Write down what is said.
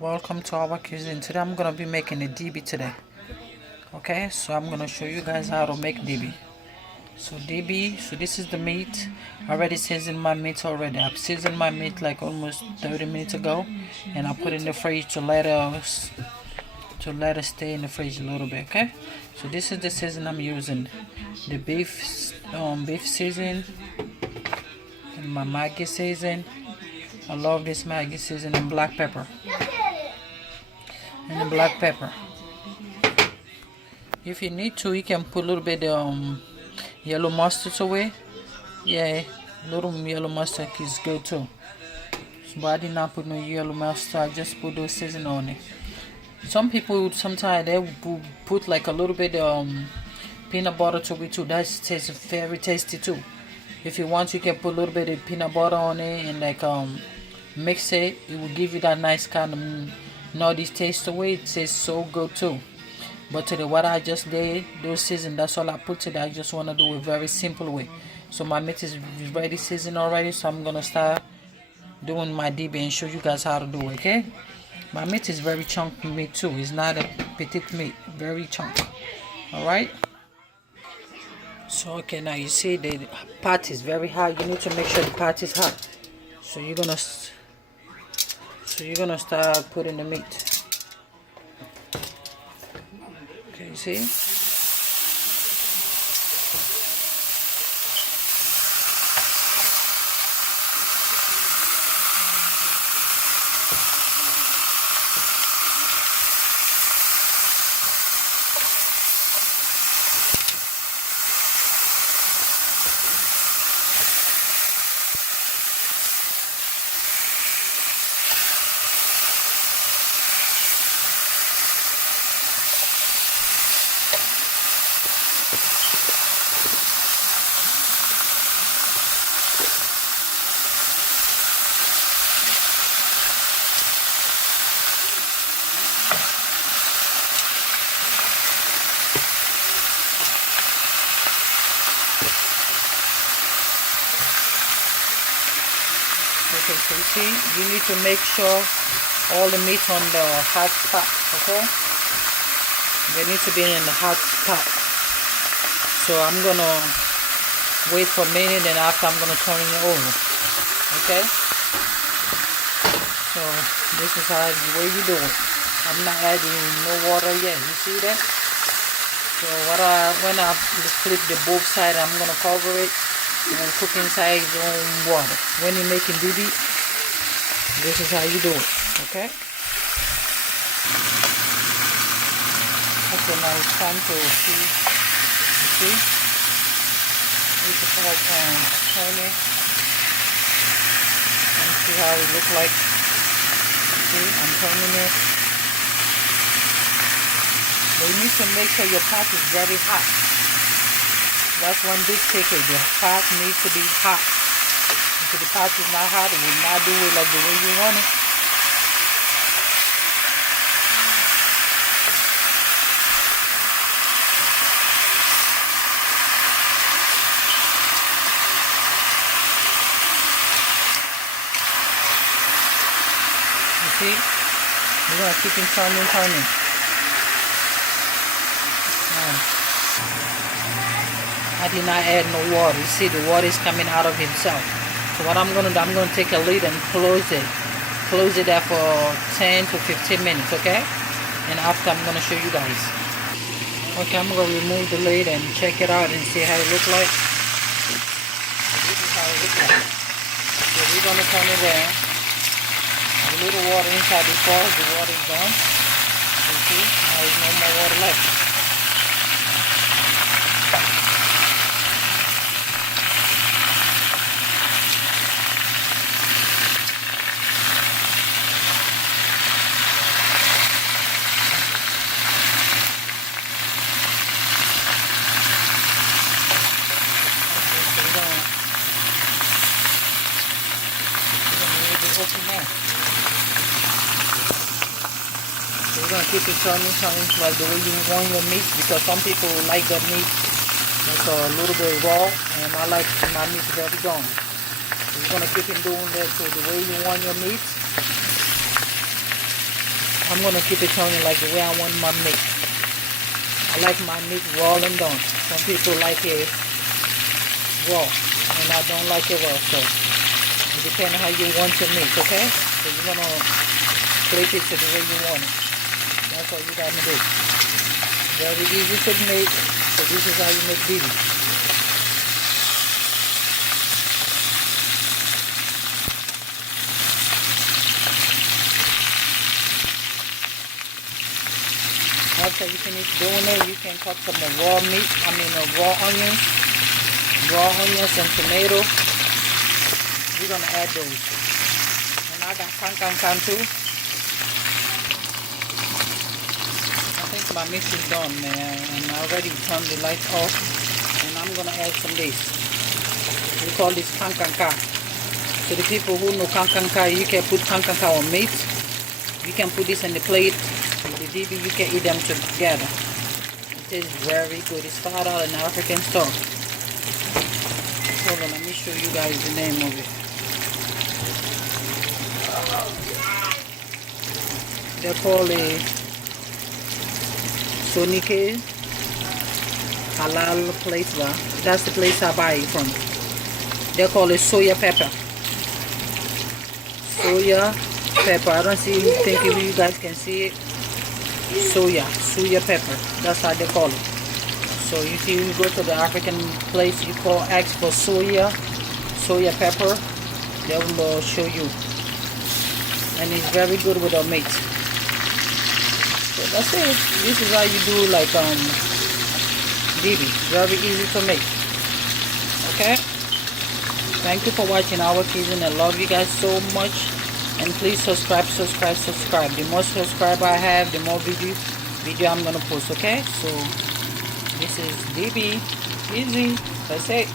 Welcome to our cuisine. Today I'm gonna be making a dibi today. Okay, so I'm gonna show you guys how to make dibi. So dibi, so this is the meat. I already seasoned my meat already. I've seasoned my meat like almost 30 minutes ago, and I put it in the fridge to let it stay in the fridge a little bit. Okay, so this is the season I'm using. The beef season and my Maggi season. I love this Maggi season and black pepper. And the black pepper. If you need to, you can put a little bit yellow mustard away. Yeah, little yellow mustard is good too. But I did not put no yellow mustard. I just put those seasoning on it. Some people sometimes they will put like a little bit peanut butter to it too. That tastes very tasty too. If you want, you can put a little bit of peanut butter on it and like mix it. It will give you that nice kind of nutty taste away. It tastes so good too. But today what I just did, those season, that's all I put today. I just want to do it very simple way. So my meat is ready seasoned already, so I'm gonna start doing my dibi and show you guys how to do it. Okay, my meat is very chunky meat too. It's not a petite meat, very chunky. All right, so okay, now you see the pot is very hot. You need to make sure the pot is hot. So you're gonna start putting the meat. Okay, you see? Okay, so you see, you need to make sure all the meat on the hot spot, okay? They need to be in the hot spot. So I'm gonna wait for a minute, and after I'm gonna turn it over, okay? So this is how the way you do it. I'm not adding no water yet. You see that? So when I flip the both side, I'm gonna cover it and cook inside its own water. When you're making dibi, this is how you do it. Okay? Okay, now it's time to see. You see? You can turn it and see how it looks like. See, I'm turning it. But you need to make sure your pot is very hot. That's one big secret. The pot needs to be hot. If the pot is not hot, it will not do it like the way you want it. You see? We're going to keep it turning. I did not add no water. You see, the water is coming out of himself. So what I'm going to do, I'm going to take a lid and close it. Close it there for 10 to 15 minutes, okay? And after, I'm going to show you guys. Okay, I'm going to remove the lid and check it out and see how it looks like. So this is how it looks like. So we're going to turn it there. A little water inside before the water is gone. You see, now there's no more water left. Open now. So we're gonna keep it turning like the way you want your meat, because some people like the meat that's a little bit raw, and I like my meat very done. So we're gonna keep it doing that, so the way you want your meat. I'm gonna keep it turning like the way I want my meat. I like my meat raw and done. Some people like it raw, and I don't like it raw. So it depends how you want your meat, okay? So you're gonna flip it to the way you want it. That's what you gotta do. Very easy to make. So this is how you make dibi. After you finish doing it, you can cut some raw meat, raw onions and tomato. We're gonna add those. And I got can too. I think my mix is done, man, and I already turned the lights off. And I'm gonna add some this. We call this can. So the people who know can, you can put can on meat. You can put this on the plate. The dibi, you can eat them together. It is very good. It's $5 in African store. Hold on, let me show you guys the name of it. They call it Sonike Halal place bar. That's the place I buy it from. They call it soya pepper. Soya pepper. I don't think if you guys can see it. Soya pepper. That's how they call it. So if you go to the African place, you ask for soya pepper, they will show you. And it's very good with our meat. So that's it. This is how you do like dibi. Very easy to make. Okay. Thank you for watching our kitchen. I love you guys so much. And please subscribe. The more subscribers I have, the more video I'm gonna post. Okay, so this is dibi. Easy. That's it.